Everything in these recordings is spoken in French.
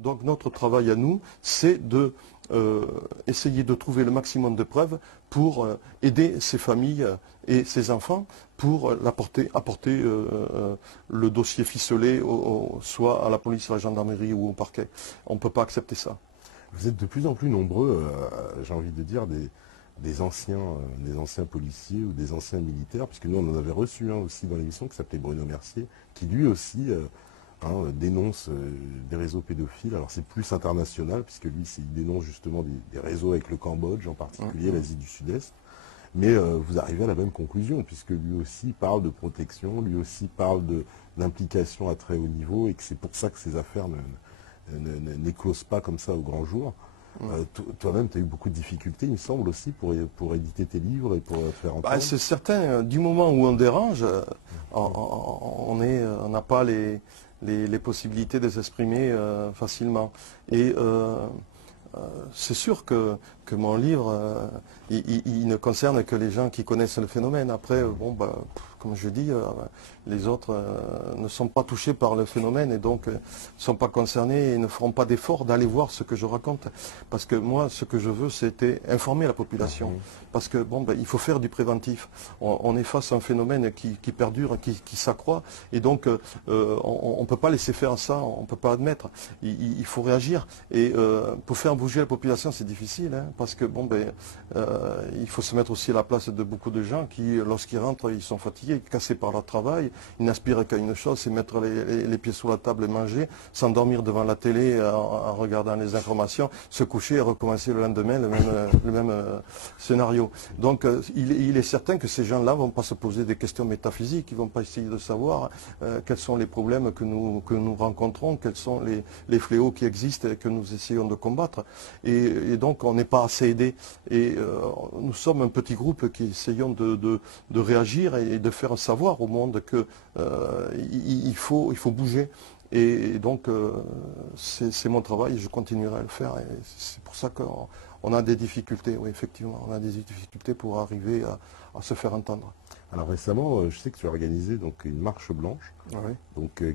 Donc notre travail à nous, c'est de essayer de trouver le maximum de preuves pour aider ces familles et ces enfants pour apporter le dossier ficelé soit à la police, à la gendarmerie ou au parquet. On ne peut pas accepter ça. Vous êtes de plus en plus nombreux, j'ai envie de dire, des anciens policiers ou des anciens militaires, puisque nous on en avait reçu un aussi dans l'émission qui s'appelait Bruno Mercier, qui lui aussi dénonce des réseaux pédophiles. Alors c'est plus international, puisque lui il dénonce justement des réseaux avec le Cambodge, en particulier l'Asie du Sud-Est. Mais vous arrivez à la même conclusion, puisque lui aussi parle de protection, lui aussi parle d'implication à très haut niveau, et que c'est pour ça que ces affaires n'éclosent pas comme ça au grand jour. Toi-même, tu as eu beaucoup de difficultés, il me semble aussi, pour éditer tes livres et pour faire entendre. C'est certain, du moment où on dérange, on n'a pas les possibilités de s'exprimer facilement. Et c'est sûr que mon livre, il ne concerne que les gens qui connaissent le phénomène. Après, comme je dis, les autres ne sont pas touchés par le phénomène et donc ne sont pas concernés et ne feront pas d'effort d'aller voir ce que je raconte. Parce que moi, ce que je veux, c'était informer la population. Parce que il faut faire du préventif. On est face à un phénomène qui perdure, qui s'accroît. Et donc, on ne peut pas laisser faire ça, on ne peut pas admettre. Il faut réagir. Et pour faire bouger la population, c'est difficile. Parce que il faut se mettre aussi à la place de beaucoup de gens qui, lorsqu'ils rentrent, ils sont fatigués, cassés par leur travail. Ils n'aspirent qu'à une chose, c'est mettre les pieds sous la table et manger, s'endormir devant la télé en regardant les informations, se coucher et recommencer le lendemain le même scénario. Donc il est certain que ces gens-là ne vont pas se poser des questions métaphysiques, ils ne vont pas essayer de savoir quels sont les problèmes que nous rencontrons, quels sont les fléaux qui existent et que nous essayons de combattre. Et donc on n'est pas assez aidé. Et nous sommes un petit groupe qui essayons de réagir et de faire savoir au monde qu'il faut bouger. Et donc c'est mon travail et je continuerai à le faire. Et c'est pour ça qu'on a des difficultés, oui, effectivement. On a des difficultés pour arriver à se faire entendre. Alors récemment, je sais que tu as organisé donc, une marche blanche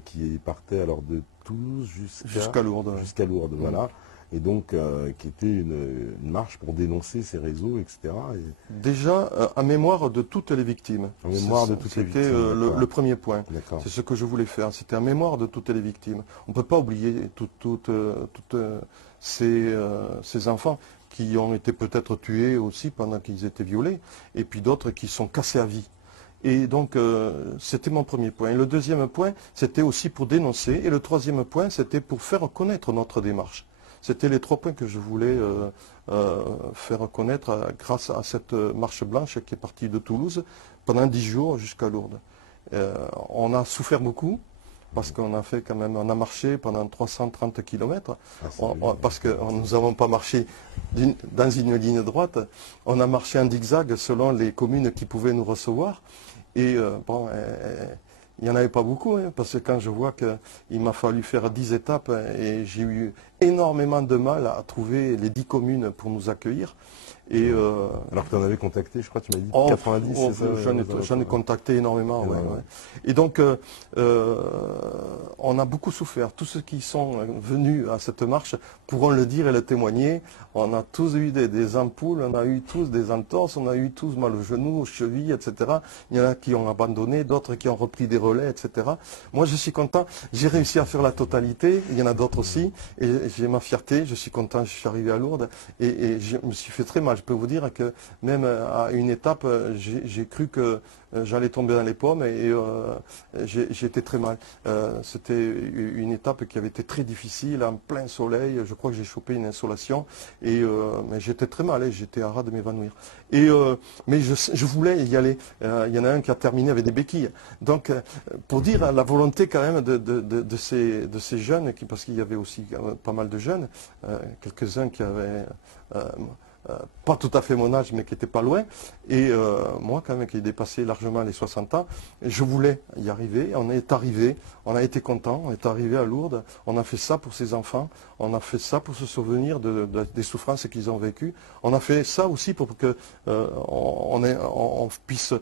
qui partait alors de Toulouse jusqu'à Lourdes. Jusqu'à Lourdes, voilà. Et donc qui était une marche pour dénoncer ces réseaux, etc. Déjà, en mémoire de toutes les victimes. En mémoire de toutes les victimes. C'était le premier point. C'est ce que je voulais faire. C'était en mémoire de toutes les victimes. On ne peut pas oublier toutes ces enfants qui ont été peut-être tués aussi pendant qu'ils étaient violés, et puis d'autres qui sont cassés à vie. Et donc, c'était mon premier point. Et le deuxième point, c'était aussi pour dénoncer. Et le troisième point, c'était pour faire connaître notre démarche. C'était les trois points que je voulais faire connaître grâce à cette marche blanche qui est partie de Toulouse pendant 10 jours jusqu'à Lourdes. On a souffert beaucoup parce qu'on a fait quand même, on a marché pendant 330 km, parce que nous n'avons pas marché dans une ligne droite, on a marché en zigzag selon les communes qui pouvaient nous recevoir. Et il n'y en avait pas beaucoup, parce que quand je vois qu'il m'a fallu faire 10 étapes et j'ai eu énormément de mal à trouver les 10 communes pour nous accueillir. Et alors que tu en avais contacté, je crois que tu m'as dit 90, c'est ça? J'en ai contacté énormément, ouais. Et donc, on a beaucoup souffert. Tous ceux qui sont venus à cette marche pourront le dire et le témoigner. On a tous eu des ampoules, on a eu tous des entorses, on a eu tous mal aux genoux, aux chevilles, etc. Il y en a qui ont abandonné, d'autres qui ont repris des relais, etc. Moi, je suis content. J'ai réussi à faire la totalité. Il y en a d'autres aussi. Et j'ai ma fierté. Je suis content. Je suis arrivé à Lourdes. Et je me suis fait très mal. Je peux vous dire que même à une étape, j'ai cru que j'allais tomber dans les pommes et j'ai été très mal. C'était une étape qui avait été très difficile, en plein soleil. Je crois que j'ai chopé une insolation et mais j'étais très mal, j'étais à ras de m'évanouir. Mais je voulais y aller. Il y en a un qui a terminé avec des béquilles. Donc, pour dire la volonté quand même de ces jeunes, parce qu'il y avait aussi pas mal de jeunes, quelques-uns qui avaient pas tout à fait mon âge, mais qui n'était pas loin. Et moi, quand même, qui ai dépassé largement les 60 ans, je voulais y arriver. On est arrivé, on a été content, on est arrivé à Lourdes. On a fait ça pour ces enfants, on a fait ça pour se souvenir des souffrances qu'ils ont vécues. On a fait ça aussi pour que on puisse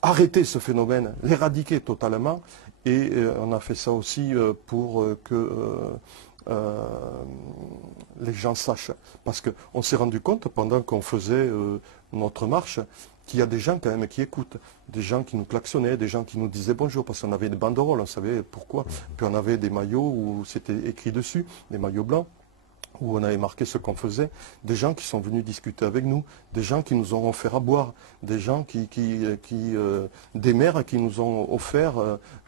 arrêter ce phénomène, l'éradiquer totalement et on a fait ça aussi pour que les gens sachent. Parce qu'on s'est rendu compte pendant qu'on faisait notre marche qu'il y a des gens quand même qui écoutent, des gens qui nous klaxonnaient, des gens qui nous disaient bonjour, parce qu'on avait des banderoles, on savait pourquoi. Puis on avait des maillots où c'était écrit dessus, des maillots blancs, où on avait marqué ce qu'on faisait, des gens qui sont venus discuter avec nous, des gens qui nous ont offert à boire, des gens des maires qui nous ont offert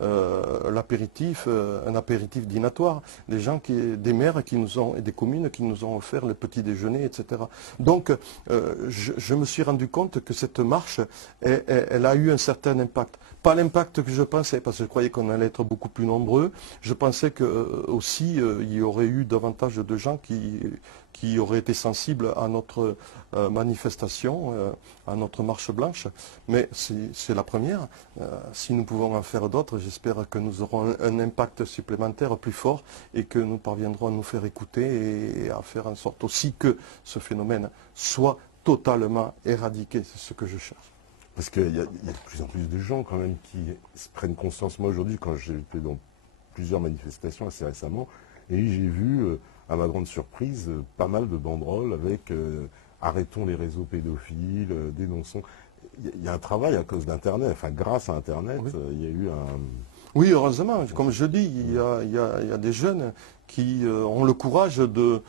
l'apéritif, un apéritif dînatoire, des maires qui nous ont, et des communes qui nous ont offert le petit déjeuner, etc. Donc, je me suis rendu compte que cette marche, elle a eu un certain impact. Pas l'impact que je pensais, parce que je croyais qu'on allait être beaucoup plus nombreux. Je pensais que aussi il y aurait eu davantage de gens qui auraient été sensibles à notre manifestation, à notre marche blanche. Mais c'est la première. Si nous pouvons en faire d'autres, j'espère que nous aurons un impact supplémentaire plus fort et que nous parviendrons à nous faire écouter et à faire en sorte aussi que ce phénomène soit totalement éradiqué. C'est ce que je cherche. Parce qu'il y a de plus en plus de gens quand même qui se prennent conscience. Moi aujourd'hui, quand j'ai été dans plusieurs manifestations assez récemment, et j'ai vu, à ma grande surprise, pas mal de banderoles avec arrêtons les réseaux pédophiles, dénonçons. Il y a un travail à cause d'Internet, enfin grâce à Internet, Oui. il y a eu un... Oui, heureusement. Comme je dis, il y a des jeunes qui ont le courage de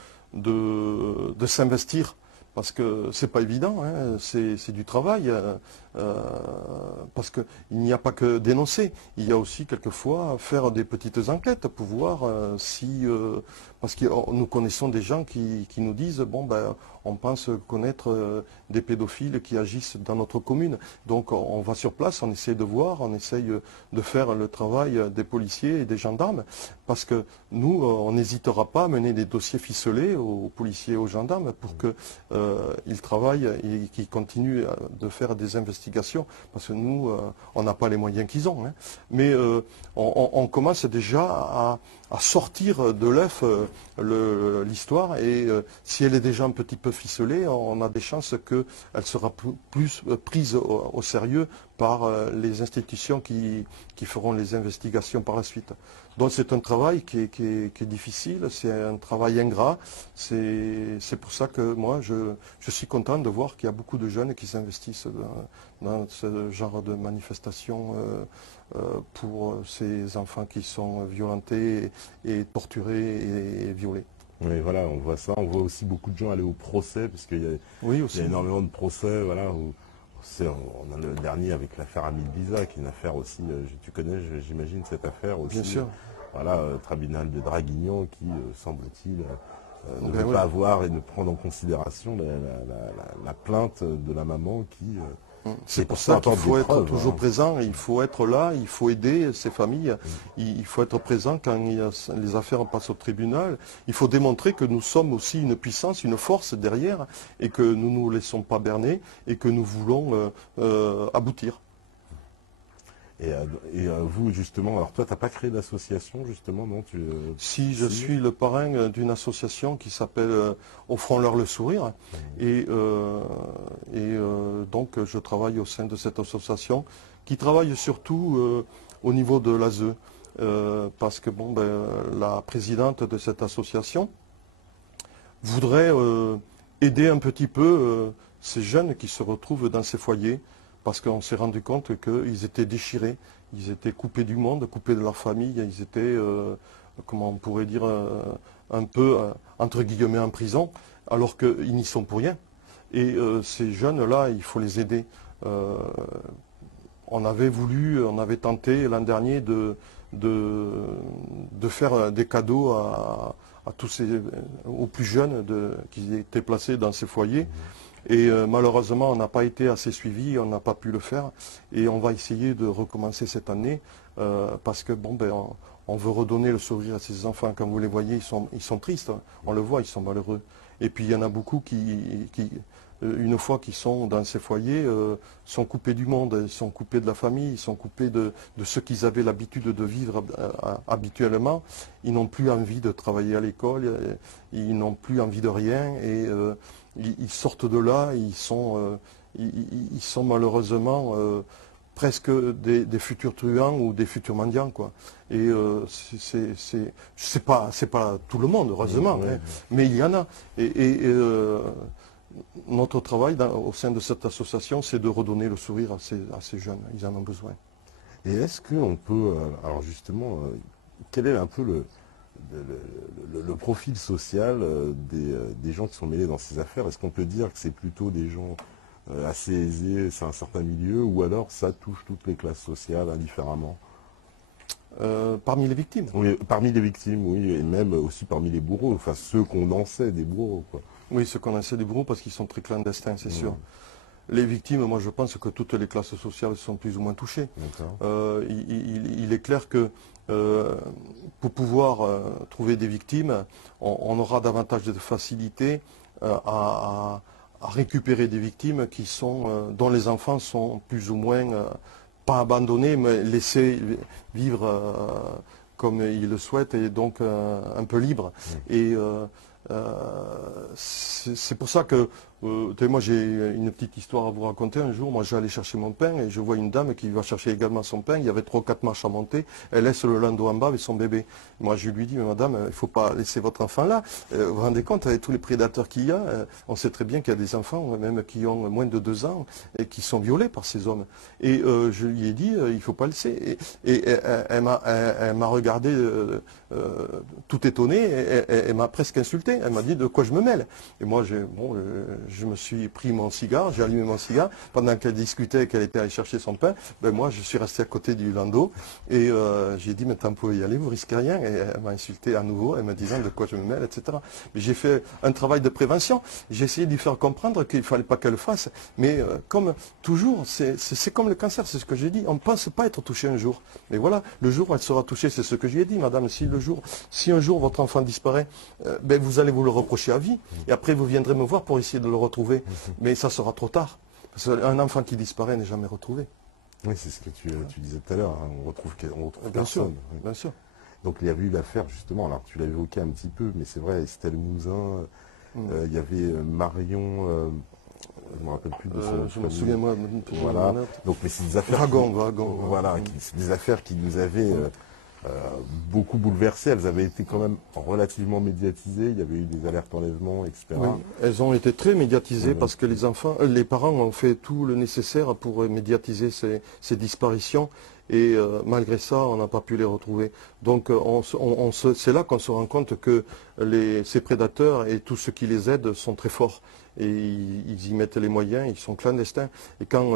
s'investir. Parce que c'est pas évident, hein, c'est du travail, parce qu'il n'y a pas que dénoncer, il y a aussi quelquefois faire des petites enquêtes pour voir si... parce que nous connaissons des gens qui nous disent, bon ben, on pense connaître des pédophiles qui agissent dans notre commune. Donc on va sur place, on essaie de voir, on essaye de faire le travail des policiers et des gendarmes, parce que nous, on n'hésitera pas à mener des dossiers ficelés aux policiers et aux gendarmes pour qu'ils travaillent et qu'ils continuent de faire des investigations, parce que nous, on n'a pas les moyens qu'ils ont. Hein. Mais on commence déjà à sortir de l'œuf l'histoire, et si elle est déjà un petit peu ficelée, on a des chances qu'elle sera plus prise au sérieux par les institutions qui feront les investigations par la suite. Donc c'est un travail qui est difficile, c'est un travail ingrat. C'est pour ça que moi je suis content de voir qu'il y a beaucoup de jeunes qui s'investissent dans ce genre de manifestations pour ces enfants qui sont violentés et torturés et violés. Oui, voilà, on voit ça. On voit aussi beaucoup de gens aller au procès, parce qu'il y a énormément de procès, voilà, où on a le dernier avec l'affaire Amil Biza, qui est une affaire aussi, tu connais, j'imagine, cette affaire aussi. Bien sûr. Voilà, tribunal de Draguignan qui, semble-t-il, ne veut pas avoir et ne prendre en considération la plainte de la maman qui... C'est pour ça qu'il faut être toujours présent, il faut être là, il faut aider ces familles, il faut être présent quand les affaires passent au tribunal. Il faut démontrer que nous sommes aussi une puissance, une force derrière, et que nous ne nous laissons pas berner, et que nous voulons aboutir. Et vous, justement, alors toi, tu n'as pas créé d'association, justement, non Si, je suis le parrain d'une association qui s'appelle Offrons-leur le sourire. Et donc, je travaille au sein de cette association, qui travaille surtout au niveau de l'ASE. Parce que bon, la présidente de cette association voudrait aider un petit peu ces jeunes qui se retrouvent dans ces foyers, parce qu'on s'est rendu compte qu'ils étaient déchirés, ils étaient coupés du monde, coupés de leur famille, ils étaient, comment on pourrait dire, un peu, entre guillemets, en prison, alors qu'ils n'y sont pour rien. Et ces jeunes-là, il faut les aider. On avait tenté l'an dernier de faire des cadeaux aux plus jeunes qui étaient placés dans ces foyers. Et malheureusement, on n'a pas été assez suivi, on n'a pas pu le faire. Et on va essayer de recommencer cette année parce que bon, on veut redonner le sourire à ces enfants. Comme vous les voyez, ils sont tristes. Hein. On le voit, ils sont malheureux. Et puis il y en a beaucoup qui une fois qu'ils sont dans ces foyers, sont coupés du monde, ils sont coupés de la famille, ils sont coupés de ce qu'ils avaient l'habitude de vivre habituellement. Ils n'ont plus envie de travailler à l'école, ils n'ont plus envie de rien. Et ils sortent de là, ils sont malheureusement presque des futurs truands ou des futurs mendiants, quoi. Et c'est pas tout le monde, heureusement, Ouais, hein, mais il y en a. Et notre travail au sein de cette association, c'est de redonner le sourire à ces jeunes. Ils en ont besoin. Et est-ce qu'on peut, alors justement, quel est un peu le profil social des gens qui sont mêlés dans ces affaires? Est-ce qu'on peut dire que c'est plutôt des gens assez aisés, c'est un certain milieu, ou alors ça touche toutes les classes sociales indifféremment? Parmi les victimes. Oui, parmi les victimes, oui, et même aussi parmi les bourreaux, enfin ceux qu'on dansait des bourreaux, quoi. Oui, ceux qu'on essaie des bourreaux parce qu'ils sont très clandestins, c'est sûr. Ouais, Les victimes, moi je pense que toutes les classes sociales sont plus ou moins touchées. d'accord. Il est clair que pour pouvoir trouver des victimes, on aura davantage de facilité à récupérer des victimes dont les enfants sont plus ou moins pas abandonnés, mais laissés vivre comme ils le souhaitent et donc un peu libres. Et c'est pour ça que, moi j'ai une petite histoire à vous raconter. Un jour, moi j'allais chercher mon pain et je vois une dame qui va chercher également son pain. Il y avait 3 ou 4 marches à monter. Elle laisse le landau en bas avec son bébé. Moi je lui dis, mais madame, il ne faut pas laisser votre enfant là. Vous vous rendez compte avec tous les prédateurs qu'il y a, on sait très bien qu'il y a des enfants, même qui ont moins de 2 ans, et qui sont violés par ces hommes. Et je lui ai dit, il ne faut pas laisser. Et elle m'a regardé tout étonné, elle m'a presque insulté. Elle m'a dit de quoi je me mêle. Et moi, je me suis pris mon cigare, j'ai allumé mon cigare. Pendant qu'elle discutait, qu'elle était allée chercher son pain, ben moi, je suis resté à côté du landau. Et j'ai dit, maintenant, vous pouvez y aller, vous risquez rien. Et elle m'a insulté à nouveau, en me disant de quoi je me mêle, etc. Mais j'ai fait un travail de prévention. J'ai essayé de lui faire comprendre qu'il ne fallait pas qu'elle le fasse. Mais comme toujours, c'est comme le cancer, c'est ce que j'ai dit. On ne pense pas être touché un jour. Mais voilà, le jour où elle sera touchée, c'est ce que je lui ai dit, madame. Si un jour votre enfant disparaît, ben vous allez vous le reprocher à vie. Et après, vous viendrez me voir pour essayer de le retrouver. Mais ça sera trop tard. Parce qu'un enfant qui disparaît n'est jamais retrouvé. Oui, c'est ce que tu disais tout à l'heure, hein, on retrouve Bien sûr, personne. Oui. bien sûr. Donc il y avait eu l'affaire justement, alors tu l'as évoqué un petit peu, mais c'est vrai, Estelle Mouzin, il y avait Marion, je ne me rappelle plus de son nom de Je me famille. souviens, moi, Voilà. Donc, mais c'est des affaires Wagon. voilà, c'est des affaires qui nous avaient beaucoup bouleversés. Elles avaient été quand même relativement médiatisées. Il y avait eu des alertes enlèvement, etc. Oui, elles ont été très médiatisées Oui. parce que les parents ont fait tout le nécessaire pour médiatiser ces disparitions et malgré ça, on n'a pas pu les retrouver. Donc c'est là qu'on se rend compte que ces prédateurs et tous ceux qui les aident sont très forts et ils y mettent les moyens, ils sont clandestins. Et quand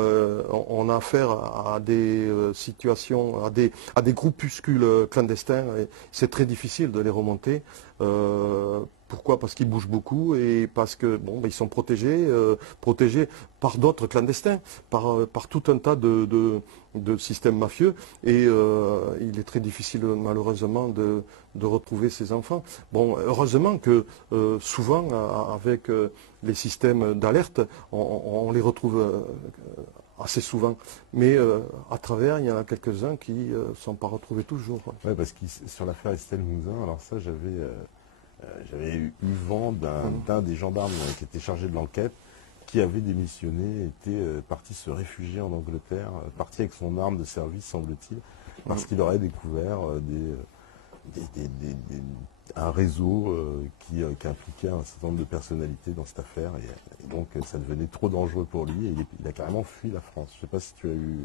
on a affaire à des situations, à des groupuscules clandestins, c'est très difficile de les remonter. Pourquoi? Parce qu'ils bougent beaucoup et parce que ils sont protégés par d'autres clandestins, par tout un tas de systèmes mafieux. Et il est très difficile malheureusement de retrouver ces enfants. Bon, heureusement que souvent avec les systèmes d'alerte, on les retrouve assez souvent. Mais à travers, il y en a quelques-uns qui ne sont pas retrouvés toujours. Ouais, parce que sur l'affaire Estelle Mouzin, alors ça, j'avais eu vent d'un des gendarmes qui était chargé de l'enquête, qui avait démissionné, était parti se réfugier en Angleterre, parti avec son arme de service, semble-t-il, parce qu'il aurait découvert un réseau qui impliquait un certain nombre de personnalités dans cette affaire. Et donc, ça devenait trop dangereux pour lui et il a carrément fui la France. Je ne sais pas si tu as eu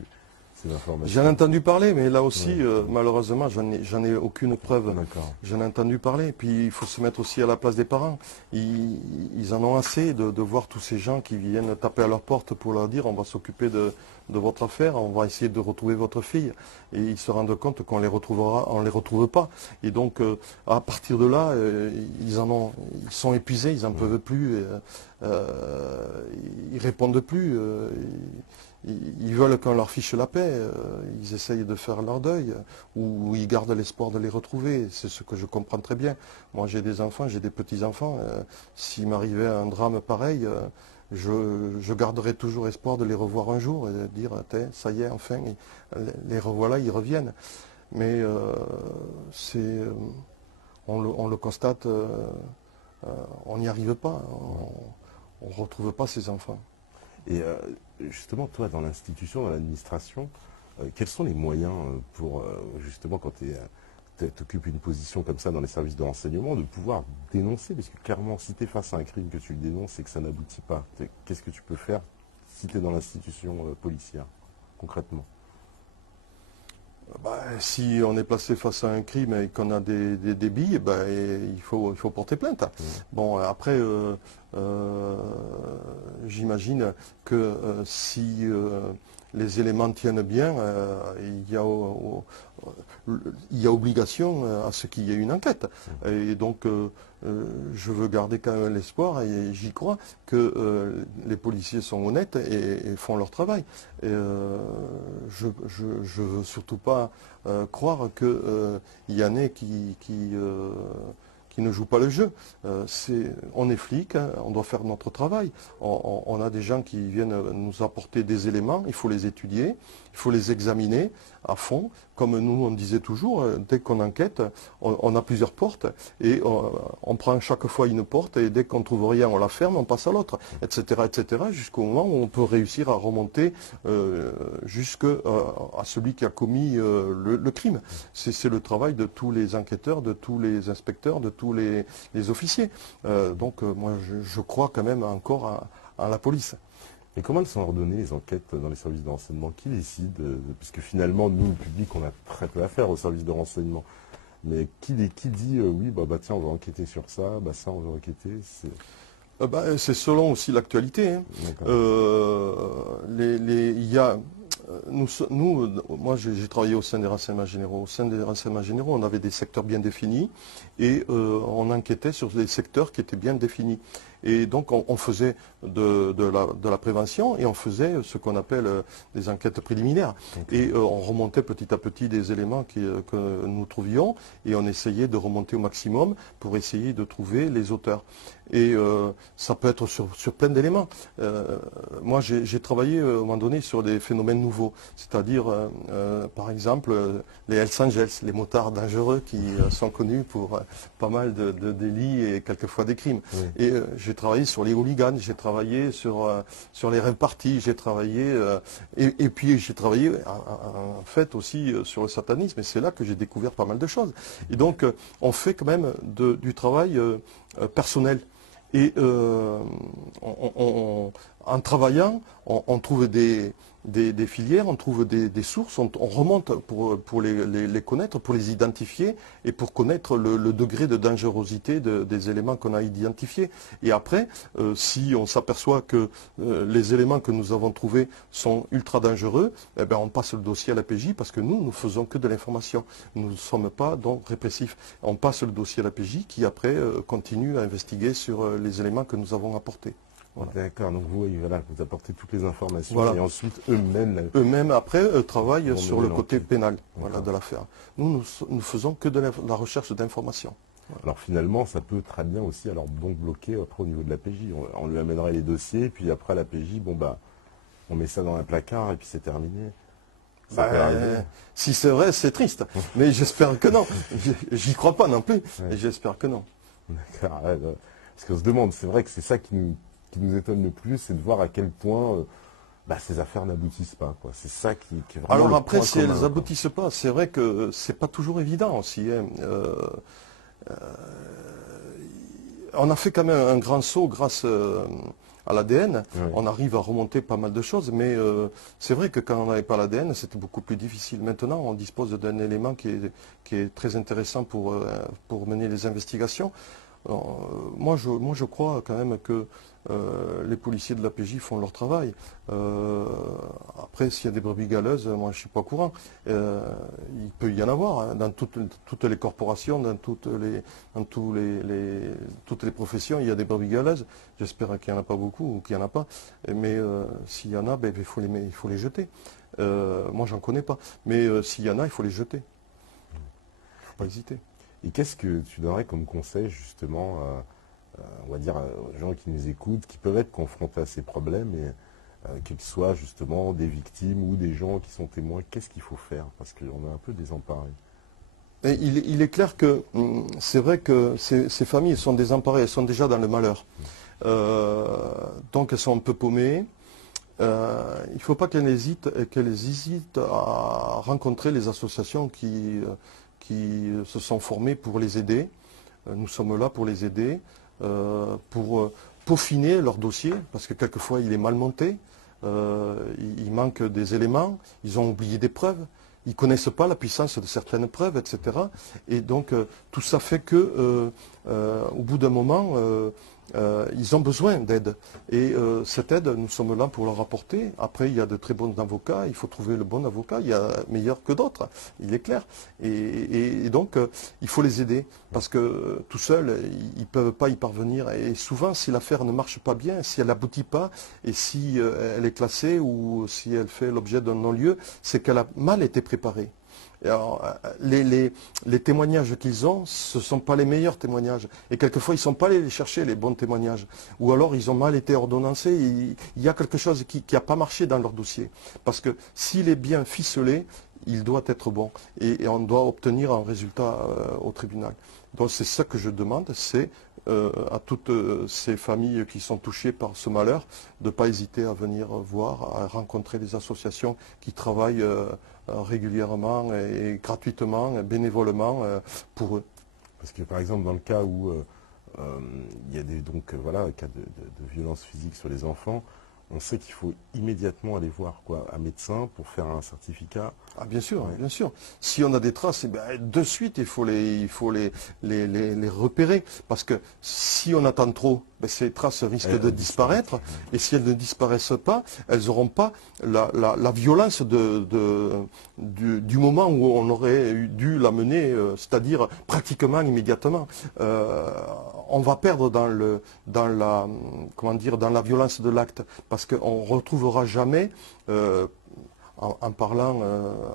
ces informations. J'en ai entendu parler, mais là aussi, Ouais. malheureusement, j'en ai aucune preuve. D'accord. J'en ai entendu parler. Puis il faut se mettre aussi à la place des parents. Ils en ont assez de voir tous ces gens qui viennent taper à leur porte pour leur dire on va s'occuper de votre affaire, on va essayer de retrouver votre fille. Et ils se rendent compte qu'on les retrouvera, on les retrouve pas. Et donc à partir de là, ils sont épuisés, ils en peuvent plus. Ils répondent plus. Ils veulent qu'on leur fiche la paix, ils essayent de faire leur deuil, ou ils gardent l'espoir de les retrouver. C'est ce que je comprends très bien. Moi j'ai des enfants, j'ai des petits-enfants. S'il m'arrivait un drame pareil, je garderai toujours espoir de les revoir un jour et de dire, ça y est, enfin, les revoilà, ils reviennent. Mais on le constate, on n'y arrive pas, on ne retrouve pas ces enfants. Et justement, toi, dans l'institution, dans l'administration, quels sont les moyens pour, justement, quand tu occupes une position comme ça dans les services de renseignement, de pouvoir dénoncer? Parce que clairement, si tu es face à un crime, que tu le dénonces et que ça n'aboutit pas, qu'est-ce que tu peux faire si tu es dans l'institution policière, concrètement? Si on est placé face à un crime et qu'on a des billes, il faut porter plainte. Bon, après, j'imagine que si les éléments tiennent bien, il y a obligation à ce qu'il y ait une enquête. Et donc, je veux garder quand même l'espoir, et j'y crois, que les policiers sont honnêtes et font leur travail. Et, je veux surtout pas croire qu'il y en ait qui ne jouent pas le jeu. On est flic, hein, on doit faire notre travail. On a des gens qui viennent nous apporter des éléments, il faut les étudier, il faut les examiner à fond. Comme nous, on disait toujours, dès qu'on enquête, on a plusieurs portes et on prend chaque fois une porte et dès qu'on ne trouve rien, on la ferme, on passe à l'autre, etc., jusqu'au moment où on peut réussir à remonter jusqu'à celui qui a commis le crime. C'est le travail de tous les enquêteurs, de tous les inspecteurs, de tous les officiers. Donc moi, je crois quand même encore à la police. Et comment elles sont ordonnées, les enquêtes dans les services de renseignement? Qui décide? Puisque finalement, nous, le public, on a très peu à faire aux services de renseignement. Mais qui dit oui, tiens, on va enquêter sur ça, ça, on va enquêter? C'est selon aussi l'actualité. Hein. Moi, j'ai travaillé au sein des renseignements généraux. Au sein des renseignements généraux, on avait des secteurs bien définis et on enquêtait sur des secteurs qui étaient bien définis. Et donc, on faisait de la prévention et on faisait ce qu'on appelle des enquêtes préliminaires. Okay. Et on remontait petit à petit des éléments que nous trouvions et on essayait de remonter au maximum pour essayer de trouver les auteurs. Et ça peut être sur plein d'éléments. Moi, j'ai travaillé à un moment donné sur des phénomènes nouveaux, c'est-à-dire, par exemple, les Hells Angels, les motards dangereux qui sont connus pour pas mal de délits et quelquefois des crimes. Oui. Et j'ai travaillé sur les hooligans, j'ai travaillé sur les rave parties, j'ai travaillé, et puis j'ai travaillé en fait aussi sur le satanisme, et c'est là que j'ai découvert pas mal de choses. Et donc, on fait quand même du travail personnel. Et en travaillant, on trouve des filières, on trouve des sources, on remonte pour les connaître, pour les identifier et pour connaître le degré de dangerosité des éléments qu'on a identifiés. Et après, si on s'aperçoit que les éléments que nous avons trouvés sont ultra dangereux, on passe le dossier à la PJ parce que nous ne faisons que de l'information. Nous ne sommes pas donc répressifs. On passe le dossier à la PJ qui après continue à investiguer sur les éléments que nous avons apportés. Voilà. D'accord, donc vous apportez toutes les informations, voilà. Et ensuite eux-mêmes après travaillent sur le côté pénal de l'affaire. Nous faisons que de la recherche d'informations. Voilà. Alors finalement, ça peut très bien aussi donc bloquer après au niveau de la PJ. On lui amènerait les dossiers, puis après la PJ, on met ça dans un placard et puis c'est terminé. Si c'est vrai, c'est triste. Mais j'espère que non. J'y crois pas non plus. Et j'espère que non. D'accord. Parce qu'on se demande, c'est vrai que c'est ça qui nous étonne le plus, c'est de voir à quel point ces affaires n'aboutissent pas. C'est ça qui est vraiment. Alors après, si elles n'aboutissent pas, c'est vrai que c'est pas toujours évident aussi. Hein. On a fait quand même un grand saut grâce à l'ADN. Oui. On arrive à remonter pas mal de choses, mais c'est vrai que quand on n'avait pas l'ADN, c'était beaucoup plus difficile. Maintenant, on dispose d'un élément qui est très intéressant pour mener les investigations. Moi, je crois quand même que les policiers de la PJ font leur travail. Après, s'il y a des brebis galeuses, moi je ne suis pas au courant. Il peut y en avoir hein, dans toutes les corporations, dans toutes les professions, il y a des brebis galeuses. J'espère qu'il n'y en a pas beaucoup ou qu'il n'y en a pas. Mais s'il y en a, il faut les jeter. Moi, j'en connais pas. Mais s'il y en a, il faut les jeter. Il ne faut pas hésiter. Et qu'est-ce que tu donnerais comme conseil justement, on va dire, aux gens qui nous écoutent, qui peuvent être confrontés à ces problèmes, et qu'ils soient justement des victimes ou des gens qui sont témoins, qu'est-ce qu'il faut faire? Parce qu'on est un peu désemparés. Et il est clair que c'est vrai que ces familles sont désemparées, elles sont déjà dans le malheur. Donc elles sont un peu paumées. il ne faut pas qu'elles hésitent à rencontrer les associations qui se sont formées pour les aider. Nous sommes là pour les aider, pour peaufiner leur dossier, parce que quelquefois il est mal monté, il manque des éléments, ils ont oublié des preuves. Ils ne connaissent pas la puissance de certaines preuves, etc. Et donc, tout ça fait que, au bout d'un moment, ils ont besoin d'aide. Et cette aide, nous sommes là pour leur apporter. Après, il y a de très bons avocats. Il faut trouver le bon avocat. Il y a meilleur que d'autres, il est clair. Et donc, il faut les aider. Parce que tout seuls, ils ne peuvent pas y parvenir. Et souvent, si l'affaire ne marche pas bien, si elle n'aboutit pas, et si elle est classée ou si elle fait l'objet d'un non-lieu, c'est qu'elle a mal été préparée. Et alors, les témoignages qu'ils ont, ce ne sont pas les meilleurs témoignages. Et quelquefois, ils ne sont pas allés les chercher, les bons témoignages. Ou alors, ils ont mal été ordonnancés. Il y a quelque chose qui n'a pas marché dans leur dossier. Parce que s'il est bien ficelé, il doit être bon. Et on doit obtenir un résultat au tribunal. Donc, c'est ça que je demande, c'est à toutes ces familles qui sont touchées par ce malheur, de ne pas hésiter à venir voir, à rencontrer des associations qui travaillent régulièrement et gratuitement, et bénévolement pour eux. Parce que par exemple, dans le cas où il y a des cas de violence physique sur les enfants, on sait qu'il faut immédiatement aller voir un médecin pour faire un certificat. Ah, bien sûr, bien sûr. Si on a des traces, de suite, il faut les repérer. Parce que si on attend trop, ces traces risquent de disparaître. Et si elles ne disparaissent pas, elles n'auront pas la violence du moment où on aurait dû la mener, c'est-à-dire pratiquement immédiatement. On va perdre dans la violence de l'acte. Parce qu'on ne retrouvera jamais, en parlant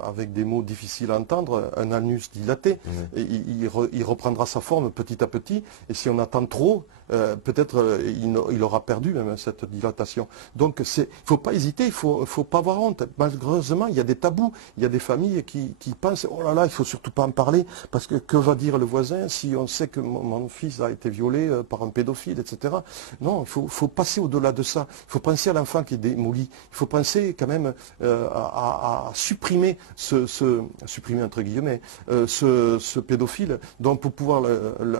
avec des mots difficiles à entendre, un anus dilaté. Et il reprendra sa forme petit à petit. Et si on attend trop, peut-être il aura perdu même cette dilatation. Donc il ne faut pas hésiter, il ne faut pas avoir honte. Malheureusement, il y a des tabous. Il y a des familles qui pensent, oh là là, il ne faut surtout pas en parler, parce que va dire le voisin si on sait que mon fils a été violé par un pédophile, etc. Non, il faut passer au-delà de ça. Il faut penser à l'enfant qui est démoli. Il faut penser quand même à supprimer supprimer entre guillemets, ce pédophile, donc pour pouvoir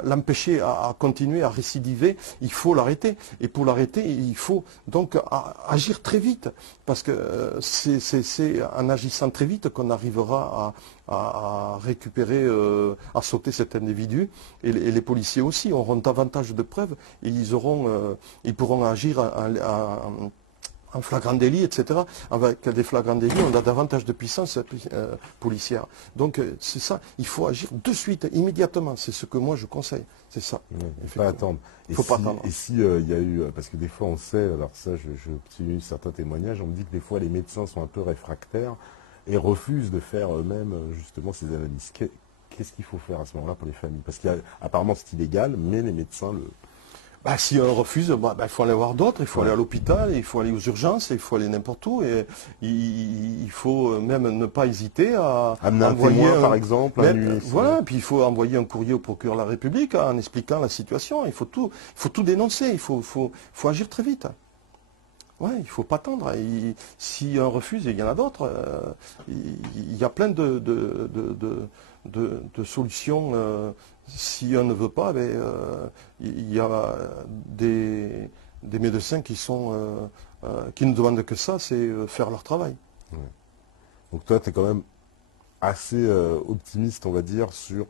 l'empêcher à continuer à récidiver, il faut l'arrêter. Et pour l'arrêter, il faut donc agir très vite, parce que c'est en agissant très vite qu'on arrivera à récupérer, à sauter cet individu. Et les policiers aussi auront davantage de preuves et ils pourront agir en flagrant délit, etc. Avec des flagrants délits, on a davantage de puissance policière. Donc c'est ça, il faut agir de suite, immédiatement. C'est ce que moi je conseille. C'est ça. Il ne faut pas attendre. Faut pas attendre. Et si il y a eu, parce que des fois on sait, alors ça j'ai eu certains témoignages, on me dit que des fois les médecins sont un peu réfractaires et refusent de faire eux-mêmes justement ces analyses. Qu'est-ce qu'il faut faire à ce moment-là pour les familles? Parce qu'apparemment c'est illégal, mais les médecins le... Si on refuse, il faut aller voir d'autres, il faut aller à l'hôpital, il faut aller aux urgences, il faut aller n'importe où. Et il faut même ne pas hésiter à amener envoyer un témoin, par exemple. Voilà, puis il faut envoyer un courrier au procureur de la République en expliquant la situation. Il faut tout dénoncer, il faut agir très vite. Ouais, il ne faut pas attendre. Si on refuse, et il y en a d'autres, il y a plein de solutions. Si on ne veut pas, il y a des médecins qui ne demandent que ça, c'est faire leur travail. Ouais. Donc toi, tu es quand même assez optimiste, on va dire, sur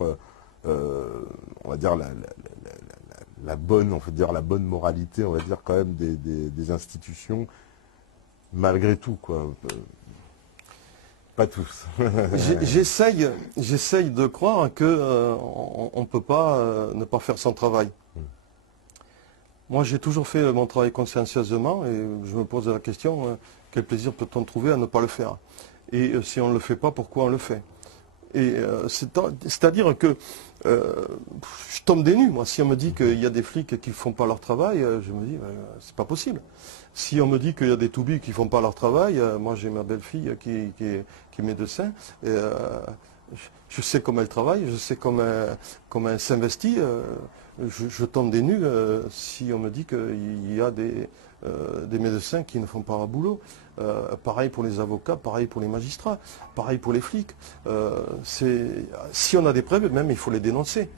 on va dire la bonne moralité, on va dire quand même des institutions, malgré tout, quoi. Pas tous. J'essaye de croire qu'on ne peut pas ne pas faire son travail. Moi, j'ai toujours fait mon travail consciencieusement et je me pose la question, quel plaisir peut-on trouver à ne pas le faire? Et si on ne le fait pas, pourquoi on le fait? Et c'est-à-dire que je tombe des nues, moi. Si on me dit qu'il y a des flics qui ne font pas leur travail, je me dis, c'est pas possible. Si on me dit qu'il y a des toubis qui ne font pas leur travail, moi j'ai ma belle-fille qui est médecin, je sais comment elle travaille, je sais comment elle s'investit. Je tombe des nues si on me dit qu'il y a des médecins qui ne font pas un boulot. Pareil pour les avocats, pareil pour les magistrats, pareil pour les flics. Si on a des preuves, même il faut les dénoncer.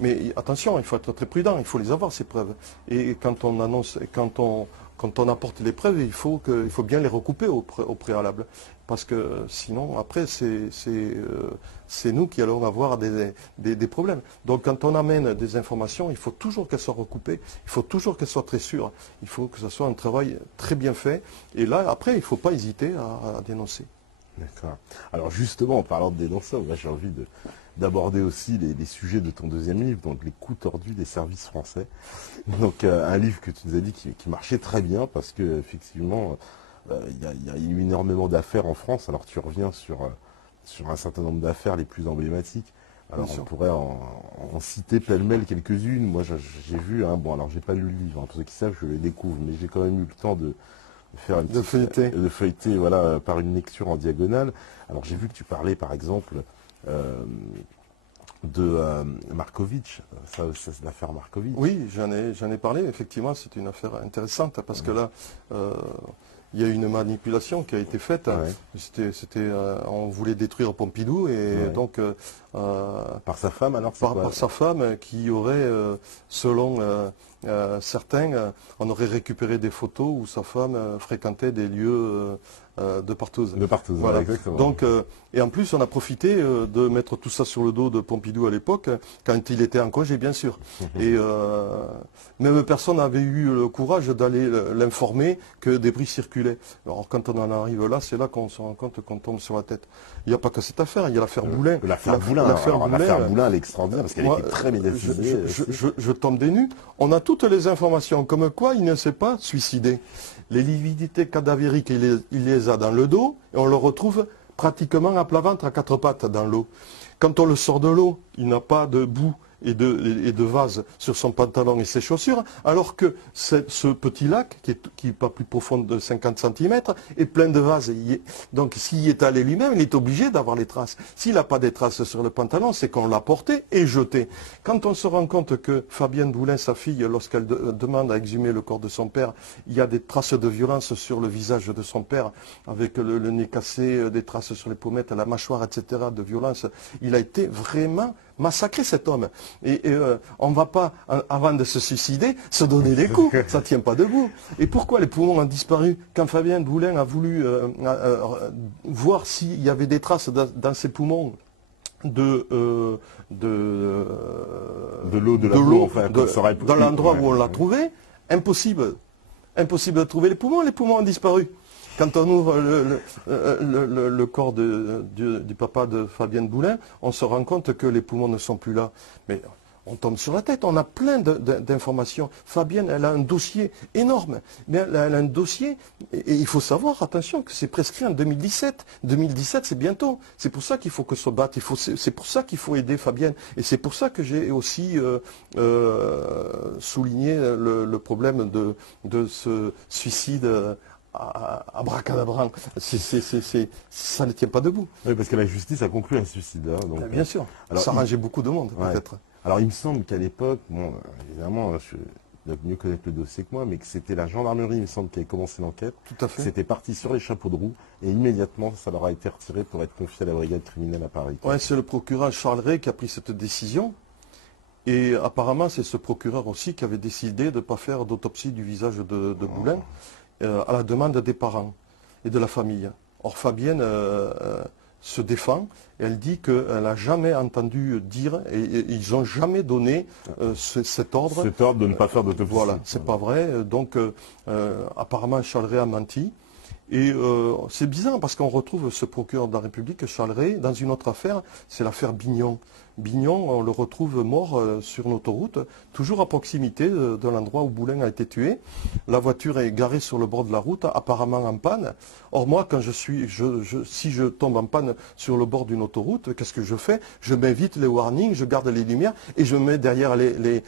Mais attention, il faut être très prudent, il faut les avoir ces preuves. Et quand on annonce, quand on apporte les preuves, il faut bien les recouper au préalable. Parce que sinon, après, c'est nous qui allons avoir des problèmes. Donc quand on amène des informations, il faut toujours qu'elles soient recoupées, il faut toujours qu'elles soient très sûres, il faut que ce soit un travail très bien fait. Et là, après, il ne faut pas hésiter à dénoncer. D'accord. Alors justement, en parlant de dénonceurs, j'ai envie d'aborder aussi les sujets de ton deuxième livre, donc les coups tordus des services français. Donc un livre que tu nous as dit qui marchait très bien parce que effectivement, il y a eu énormément d'affaires en France. Alors tu reviens sur un certain nombre d'affaires les plus emblématiques. Alors on pourrait en citer pêle-mêle quelques-unes. Moi j'ai vu, bon alors j'ai pas lu le livre, pour ceux qui savent, je le découvre, mais j'ai quand même eu le temps de faire de feuilleter voilà, par une lecture en diagonale. Alors j'ai vu que tu parlais par exemple de Markovitch, ça c'est l'affaire Markovitch. Oui, j'en ai parlé, effectivement, c'est une affaire intéressante parce que là, il y a une manipulation qui a été faite. Ouais. On voulait détruire Pompidou et donc par sa femme alors par sa femme qui aurait, selon certains, on aurait récupéré des photos où sa femme fréquentait des lieux de partouze. De partouze, voilà. Exactement. Donc, et en plus, on a profité de mettre tout ça sur le dos de Pompidou à l'époque, quand il était en congé, bien sûr. Et même personne n'avait eu le courage d'aller l'informer que des bris circulaient. Alors, quand on en arrive là, c'est là qu'on se rend compte qu'on tombe sur la tête. Il n'y a pas que cette affaire, il y a l'affaire Boulin. L'affaire Boulin, elle est extraordinaire parce qu'elle était très médiatisée. Je tombe des nues. On a toutes les informations, comme quoi il ne s'est pas suicidé. Les lividités cadavériques, il les a dans le dos et on le retrouve pratiquement à plat ventre, à quatre pattes dans l'eau. Quand on le sort de l'eau, il n'a pas de boue et de vase sur son pantalon et ses chaussures, alors que ce petit lac, qui est pas plus profond de 50 cm, est plein de vases. Donc s'il y est allé lui-même, il est obligé d'avoir les traces. S'il n'a pas des traces sur le pantalon, c'est qu'on l'a porté et jeté. Quand on se rend compte que Fabienne Boulin, sa fille, lorsqu'elle demande à exhumer le corps de son père, il y a des traces de violence sur le visage de son père, avec le nez cassé, des traces sur les pommettes, la mâchoire, etc., de violence, il a été vraiment massacrer cet homme. Et on ne va pas, avant de se suicider, se donner des coups. Ça ne tient pas debout. Et pourquoi les poumons ont disparu? Quand Fabien Boulin a voulu voir s'il y avait des traces dans ses poumons de l'eau, dans l'endroit où on l'a trouvé, impossible de trouver les poumons ont disparu. Quand on ouvre le corps du papa de Fabienne Boulin, on se rend compte que les poumons ne sont plus là. Mais on tombe sur la tête, on a plein d'informations. Fabienne, elle a un dossier énorme. Mais elle a un dossier, et il faut savoir, attention, que c'est prescrit en 2017. 2017, c'est bientôt. C'est pour ça qu'il faut que se battre. C'est pour ça qu'il faut aider Fabienne. Et c'est pour ça que j'ai aussi souligné le problème de ce suicide à bracadabrant. Ça ne tient pas debout. Oui, parce que la justice a conclu un suicide. Hein, donc, bien sûr. Alors, ça arrangeait beaucoup de monde, peut-être. Alors, il me semble qu'à l'époque, bon, évidemment, tu dois mieux connaître le dossier que moi, mais que c'était la gendarmerie, il me semble, qui avait commencé l'enquête. Tout à fait. C'était parti sur les chapeaux de roue, et immédiatement, ça leur a été retiré pour être confié à la brigade criminelle à Paris. Oui, c'est le procureur Charles Ray qui a pris cette décision. Et apparemment, c'est ce procureur aussi qui avait décidé de ne pas faire d'autopsie du visage de Boulin. À la demande des parents et de la famille. Or, Fabienne se défend et elle dit qu'elle n'a jamais entendu dire, et ils n'ont jamais donné cet ordre. Cet ordre de ne pas faire d'autopsie. Voilà, c'est pas vrai. Donc, apparemment, Charles Ray a menti. Et c'est bizarre parce qu'on retrouve ce procureur de la République, Charles Ray, dans une autre affaire, c'est l'affaire Bignon. Bignon, on le retrouve mort sur une autoroute, toujours à proximité de l'endroit où Boulin a été tué. La voiture est garée sur le bord de la route, apparemment en panne. Or moi, quand si je tombe en panne sur le bord d'une autoroute, qu'est-ce que je fais? Je m'évite les warnings, je garde les lumières et je mets derrière les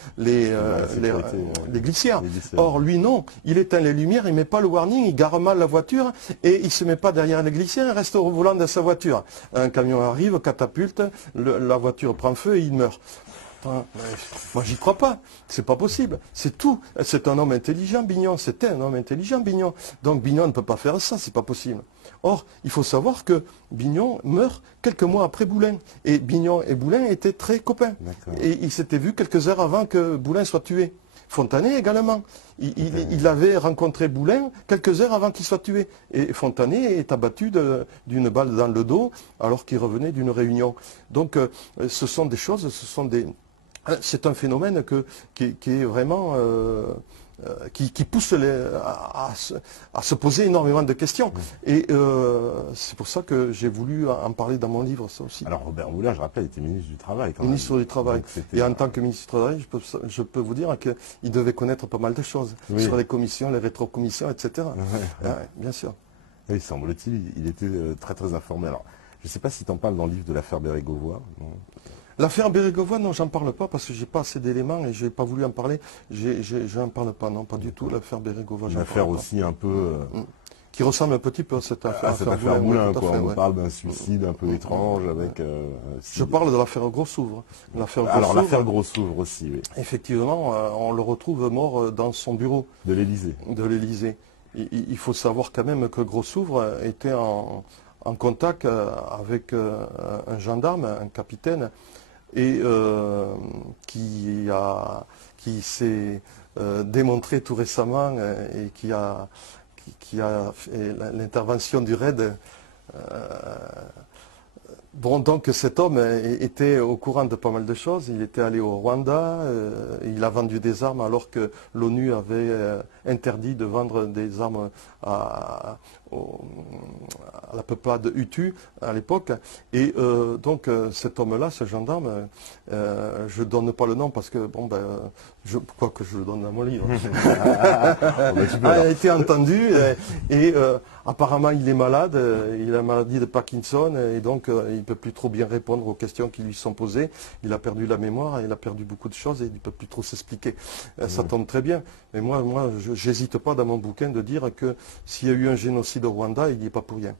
glissières. Or lui non, il éteint les lumières, il met pas le warning, il gare mal la voiture et il se met pas derrière les glissières, il reste au volant de sa voiture. Un camion arrive, catapulte, la voiture prend feu et il meurt. Enfin, moi j'y crois pas, c'est pas possible, c'est tout. C'est un homme intelligent, Bignon, c'était un homme intelligent, Bignon. Donc Bignon ne peut pas faire ça, c'est pas possible. Or, il faut savoir que Bignon meurt quelques mois après Boulin. Et Bignon et Boulin étaient très copains. Et ils s'étaient vus quelques heures avant que Boulin soit tué. Fontanet également. Il avait rencontré Boulin quelques heures avant qu'il soit tué. Et Fontanet est abattu d'une balle dans le dos alors qu'il revenait d'une réunion. Donc ce sont des choses, c'est un phénomène qui est vraiment qui pousse à se poser énormément de questions. Et c'est pour ça que j'ai voulu en parler dans mon livre, ça aussi. Alors Robert Boulin, je rappelle, était ministre du Travail. Ministre du Travail. Et en tant que ministre du Travail, je peux vous dire qu'il devait connaître pas mal de choses sur les commissions, les rétrocommissions, etc. Bien sûr. Oui, semble-t-il, il était très très informé. Alors, je ne sais pas si tu en parles dans le livre de l'affaire Bérégovoy. L'affaire Bérégovoy, non, j'en parle pas parce que j'ai pas assez d'éléments et j'ai pas voulu en parler. J'en parle pas, non, pas du tout. L'affaire Bérégovoy, une affaire aussi un peu qui ressemble un petit peu à cette affaire. Cette affaire Boulin, quoi. On parle d'un suicide un peu étrange avec. Je parle de l'affaire Grossouvre. Alors l'affaire Grossouvre aussi, oui. Effectivement, on le retrouve mort dans son bureau. De l'Élysée. De l'Élysée. Il faut savoir quand même que Grossouvre était en contact avec un gendarme, un capitaine, et qui s'est démontré tout récemment et qui a fait l'intervention du RAID. Bon, donc cet homme était au courant de pas mal de choses. Il était allé au Rwanda, il a vendu des armes alors que l'ONU avait interdit de vendre des armes à la peuplade Hutu à l'époque. Et donc cet homme-là, ce gendarme, je ne donne pas le nom parce que, bon, quoi que je le donne dans mon livre, a été entendu et apparemment il est malade, il a la maladie de Parkinson et donc il ne peut plus trop bien répondre aux questions qui lui sont posées. Il a perdu la mémoire, il a perdu beaucoup de choses et il ne peut plus trop s'expliquer. Ça tombe très bien. Mais moi je n'hésite pas dans mon bouquin de dire que s'il y a eu un génocide au Rwanda, il n'y est pas pour rien.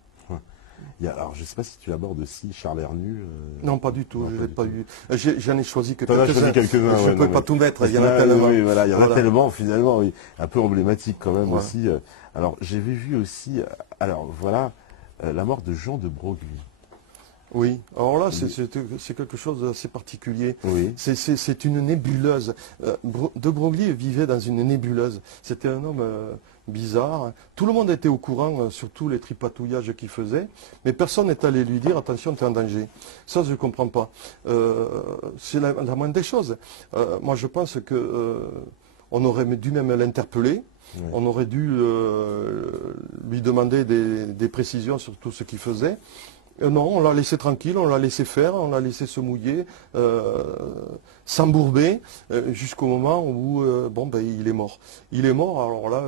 Alors, je ne sais pas si tu abordes aussi Charles Hernu. Non, pas du tout. Je l'ai pas eu. J'en ai choisi que quelques-uns. Je ne peux pas tout mettre. Il y en a tellement. Oui, voilà, il y en a tellement, finalement, oui. Un peu emblématique quand même aussi. Alors, j'avais vu aussi, la mort de Jean de Broglie. Oui, alors là, c'est quelque chose d'assez particulier. Oui. C'est une nébuleuse. De Broglie vivait dans une nébuleuse. C'était un homme bizarre. Tout le monde était au courant, surtout les tripatouillages qu'il faisait, mais personne n'est allé lui dire, attention, tu es en danger. Ça, je ne comprends pas. C'est la moindre des choses. Moi, je pense qu'on aurait dû même l'interpeller. Oui. On aurait dû lui demander des précisions sur tout ce qu'il faisait. Non, on l'a laissé tranquille, on l'a laissé faire, on l'a laissé se mouiller, s'embourber, jusqu'au moment où il est mort. Il est mort, alors là,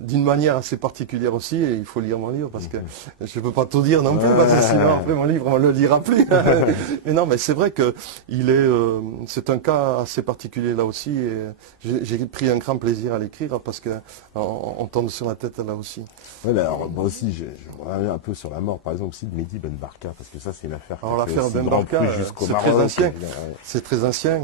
d'une manière assez particulière aussi, et il faut lire mon livre parce que je ne peux pas tout dire non plus, parce que sinon après mon livre on ne le lira plus. Mais non, mais c'est vrai que c'est un cas assez particulier là aussi, et j'ai pris un grand plaisir à l'écrire parce qu'on tombe sur la tête là aussi. Oui, alors moi aussi, je reviens un peu sur la mort, par exemple aussi de Mehdi Ben Barka, parce que ça c'est une affaire. Alors l'affaire Ben Barka, c'est très ancien. C'est très ancien,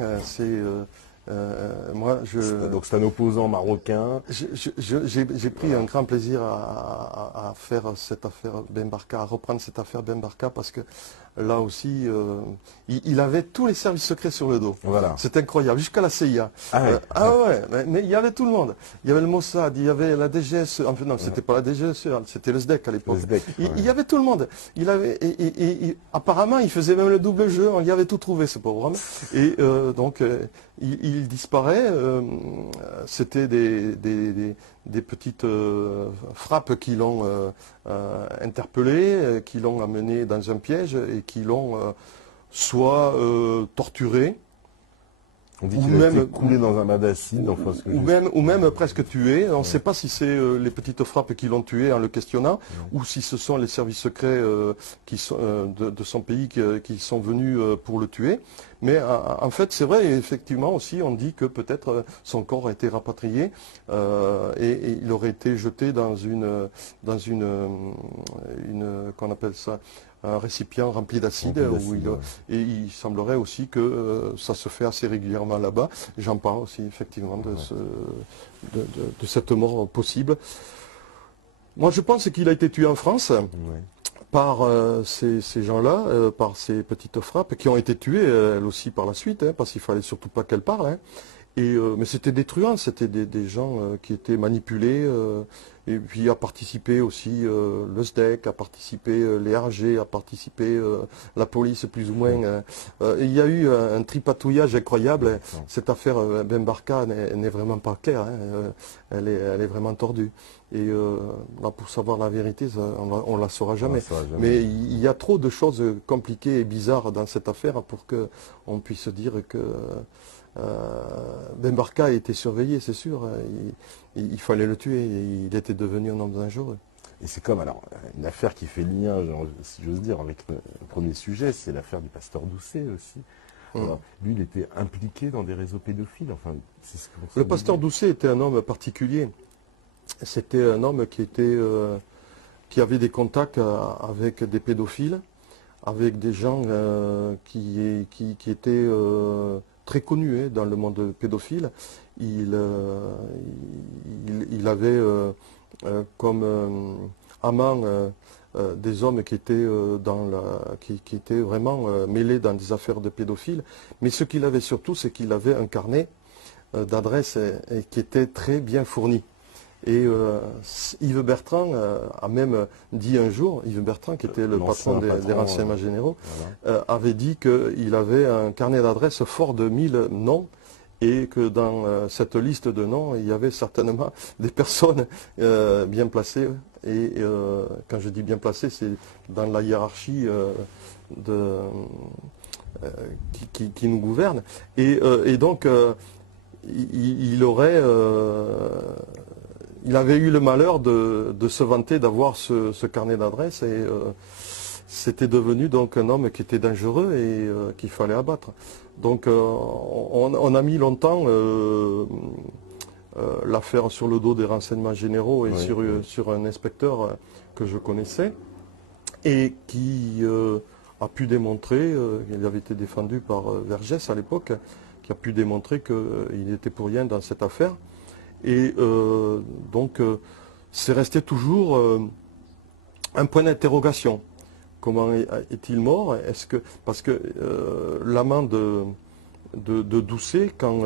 Donc c'est un opposant marocain. J'ai pris un grand plaisir à faire cette affaire Ben Barka, à reprendre cette affaire Ben Barka parce que là aussi, il avait tous les services secrets sur le dos. Voilà. C'est incroyable, jusqu'à la CIA. Mais il y avait tout le monde. Il y avait le Mossad, il y avait la DGSE. Enfin non, c'était pas la DGSE, c'était le SDEC à l'époque. Il y avait tout le monde. Apparemment, il faisait même le double jeu. On y avait tout trouvé, ce pauvre homme. Et donc, il disparaît. C'était des des petites frappes qui l'ont interpellé, qui l'ont amené dans un piège et qui l'ont soit torturé, On dit ou qu'il a été même- coulé dans un bain d'acide, enfin ce que ou même presque tué. On ne sait pas si c'est les petites frappes qui l'ont tué en le questionnant, ou si ce sont les services secrets de son pays qui sont venus pour le tuer. Mais en fait, c'est vrai, et effectivement aussi, on dit que peut-être son corps a été rapatrié et il aurait été jeté dans qu'on appelle ça, un récipient rempli d'acide, et il semblerait aussi que ça se fait assez régulièrement là-bas. J'en parle aussi effectivement de cette mort possible. Moi, je pense qu'il a été tué en France par ces gens-là, par ces petites frappes, qui ont été tuées elles aussi par la suite, parce qu'il fallait surtout pas qu'elles parlent. Mais c'était des truands, c'était des gens qui étaient manipulés, et puis a participé aussi le SDEC, a participé les RG, a participé la police plus ou moins. Il y a eu un tripatouillage incroyable. Cette affaire Ben Barka n'est vraiment pas claire, elle est vraiment tordue. Et là, pour savoir la vérité, on la saura jamais. Mais il y a trop de choses compliquées et bizarres dans cette affaire pour qu'on puisse dire que Ben Barka a été surveillé, c'est sûr. Il fallait le tuer. Il était devenu un homme dangereux. Et c'est comme, alors, une affaire qui fait lien, si j'ose dire, avec le premier sujet, c'est l'affaire du pasteur Doucet aussi. Alors, lui, il était impliqué dans des réseaux pédophiles. Enfin, c'est ce que le pasteur Doucet était un homme particulier. C'était un homme qui avait des contacts avec des pédophiles, avec des gens qui étaient très connus dans le monde pédophile. Il avait comme amant des hommes qui étaient qui étaient vraiment mêlés dans des affaires de pédophiles. Mais ce qu'il avait surtout, c'est qu'il avait un carnet d'adresses qui était très bien fourni. Et Yves Bertrand a même dit un jour, Yves Bertrand, qui était le patron des renseignements généraux, avait dit qu'il avait un carnet d'adresses fort de 1000 noms et que dans cette liste de noms, il y avait certainement des personnes bien placées. Et quand je dis bien placées, c'est dans la hiérarchie qui nous gouverne. Et donc, il avait eu le malheur de se vanter d'avoir ce carnet d'adresses et c'était devenu donc un homme qui était dangereux et qu'il fallait abattre. Donc on a mis longtemps l'affaire sur le dos des renseignements généraux et sur un inspecteur que je connaissais et qui a pu démontrer, il avait été défendu par Vergès à l'époque, qui a pu démontrer qu'il n'était pour rien dans cette affaire. Et donc, c'est resté toujours un point d'interrogation. Comment est-il mort? Parce que l'amant de Doucet, quand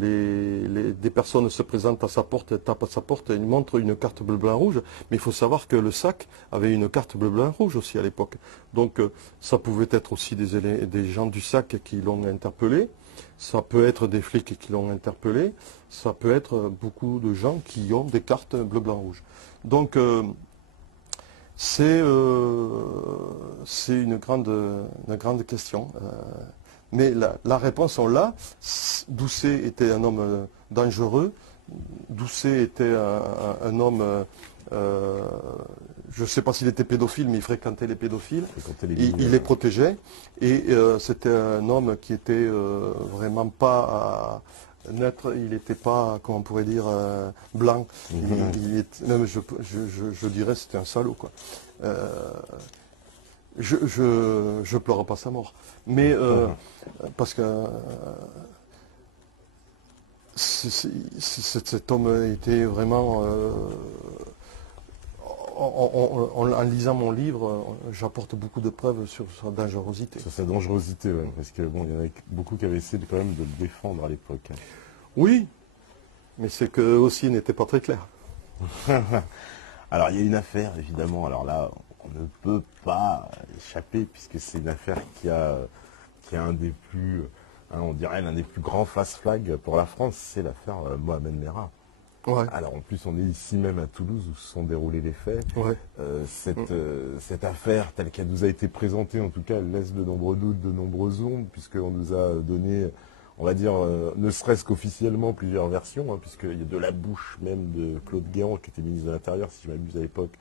des personnes se présentent à sa porte, tapent à sa porte, il montre une carte bleu-blanc-rouge. Mais il faut savoir que le SAC avait une carte bleu-blanc-rouge aussi à l'époque. Donc, ça pouvait être aussi des gens du SAC qui l'ont interpellé. Ça peut être des flics qui l'ont interpellé, ça peut être beaucoup de gens qui ont des cartes bleu-blanc-rouge. Donc c'est une grande question. Mais la réponse, on l'a. Doucet était un homme dangereux. Doucet était un homme, je ne sais pas s'il était pédophile, mais il fréquentait les pédophiles. Il les protégeait. Et c'était un homme qui était vraiment pas neutre. Il n'était pas, comment on pourrait dire, blanc. Même je dirais c'était un salaud, quoi. Je pleure pas sa mort. Mais parce que cet homme était vraiment... en lisant mon livre, j'apporte beaucoup de preuves sur sa dangerosité. Sur sa dangerosité, oui. Parce que bon, il y en a beaucoup qui avaient essayé quand même de le défendre à l'époque. Oui, mais c'est que aussi n'était pas très clair. Alors, il y a une affaire, évidemment. Alors là, on ne peut pas échapper, puisque c'est une affaire qui a un des plus, on dirait l'un des plus grands fast flags pour la France, c'est l'affaire Mohamed Merah. Ouais. Alors en plus, on est ici même à Toulouse où se sont déroulés les faits. Ouais. Cette affaire, telle qu'elle nous a été présentée, en tout cas, elle laisse de nombreux doutes, de nombreuses ombres, puisqu'on nous a donné, on va dire, ne serait-ce qu'officiellement, plusieurs versions, hein, puisqu'il y a de la bouche même de Claude Guéant, qui était ministre de l'Intérieur, si je m'abuse à l'époque.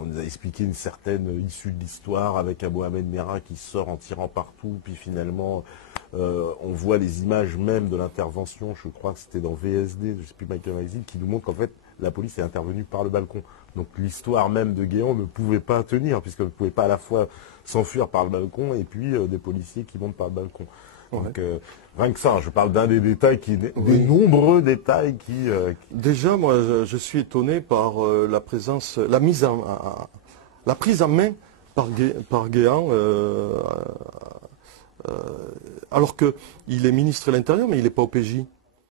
On nous a expliqué une certaine issue de l'histoire avec un Mohamed Merah qui sort en tirant partout, puis finalement on voit les images même de l'intervention, je crois que c'était dans VSD, je ne sais plus, Michael Magazine, qui nous montre qu'en fait la police est intervenue par le balcon. Donc l'histoire même de Guéant ne pouvait pas tenir, puisqu'on ne pouvait pas à la fois s'enfuir par le balcon et puis des policiers qui montent par le balcon. Donc rien que ça, je parle d'un des détails, des nombreux détails qui... Déjà, moi, je suis étonné par la présence, la prise en main par Guéant, alors qu'il est ministre de l'Intérieur, mais il n'est pas au PJ.